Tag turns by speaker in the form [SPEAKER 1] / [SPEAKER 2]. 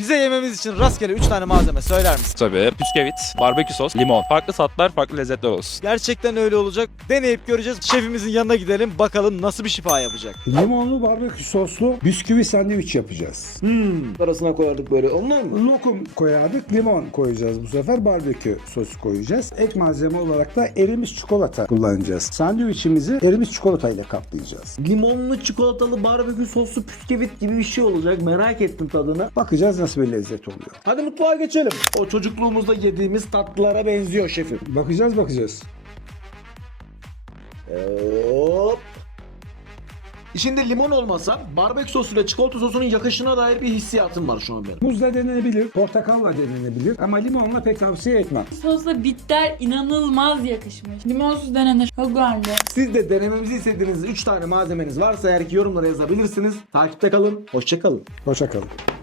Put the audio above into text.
[SPEAKER 1] Bize yememiz için rastgele 3 tane malzeme söyler misin?
[SPEAKER 2] Tabii. Bisküvit, barbekü sos, limon. Farklı tatlar, farklı lezzetler olsun.
[SPEAKER 1] Gerçekten öyle olacak. Deneyip göreceğiz. Şefimizin yanına gidelim. Bakalım nasıl bir şifa yapacak.
[SPEAKER 3] Limonlu barbekü soslu bisküvi sandviç yapacağız.
[SPEAKER 4] Arasına koyardık böyle. Onlar mı?
[SPEAKER 3] Lokum koyardık, limon koyacağız bu sefer. Barbekü sosu koyacağız. Ek malzeme olarak da erimiş çikolata kullanacağız. Sandviçimizi erimiş çikolatayla kaplayacağız.
[SPEAKER 4] Limonlu çikolatalı barbekü soslu püskevit gibi bir şey olacak. Merak ettim tadına.
[SPEAKER 3] Bakacağız nasıl bir lezzet oluyor.
[SPEAKER 4] Hadi mutfağa geçelim. O çocukluğumuzda yediğimiz tatlılara benziyor şefim.
[SPEAKER 3] Bakacağız.
[SPEAKER 4] Hop. İçinde limon olmasa barbekü sosuyla çikolata sosunun yakışına dair bir hissiyatım var şu an benim.
[SPEAKER 3] Muzla denenebilir, portakalla denenebilir ama limonla pek tavsiye etmem.
[SPEAKER 5] Sosla bitter inanılmaz yakışmış. Limonsuz denenir. Çok beğendim.
[SPEAKER 4] Siz de denememizi istediğiniz 3 tane malzemeniz varsa eğer ki yorumlara yazabilirsiniz. Takipte kalın. Hoşça kalın.
[SPEAKER 3] Hoşça kalın.